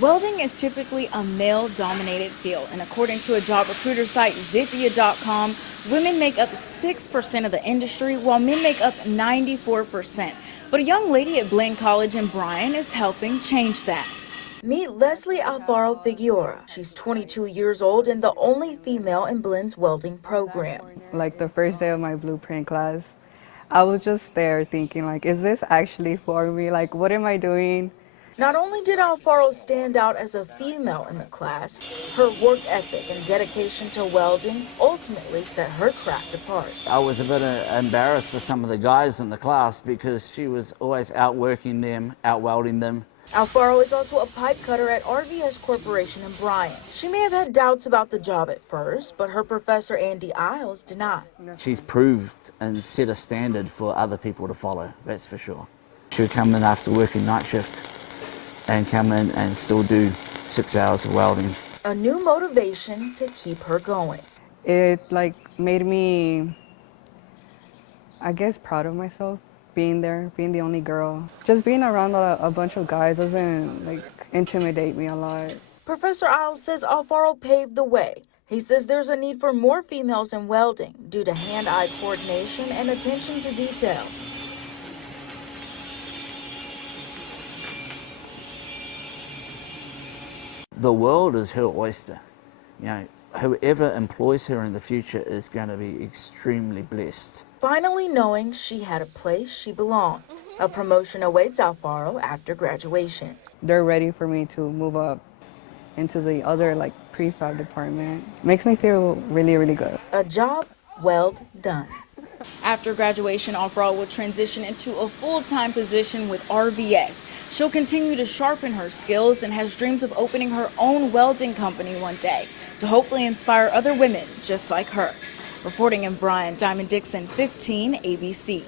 Welding is typically a male-dominated field, and according to a job recruiter site, Zippia.com, women make up 6% of the industry, while men make up 94%. But a young lady at Blinn College in Bryan is helping change that. Meet Leslie Alfaro Figueroa. She's 22 years old and the only female in Blinn's welding program. Like the first day of my blueprint class, I was just there thinking, like, is this actually for me? Like, what am I doing? Not only did Alfaro stand out as a female in the class, her work ethic and dedication to welding ultimately set her craft apart. I was a bit embarrassed for some of the guys in the class because she was always outworking them, outwelding them. Alfaro is also a pipe cutter at RVS Corporation in Bryan. She may have had doubts about the job at first, but her professor, Andy Isles, did not. She's proved and set a standard for other people to follow, that's for sure. She would come in after working night shift and come in and still do 6 hours of welding. A new motivation to keep her going. It made me, I guess, proud of myself, being there, being the only girl. Just being around a bunch of guys doesn't intimidate me a lot. Professor Isles says Alfaro paved the way. He says there's a need for more females in welding due to hand-eye coordination and attention to detail. The world is her oyster. You know, whoever employs her in the future is going to be extremely blessed. Finally knowing she had a place she belonged. A promotion awaits Alfaro after graduation. They're ready for me to move up into the other prefab department. Makes me feel really, really good. A job well done. After graduation, Alfaro will transition into a full-time position with RVS. She'll continue to sharpen her skills and has dreams of opening her own welding company one day to hopefully inspire other women just like her. Reporting in Bryan, Diamond Dixon, 15 ABC.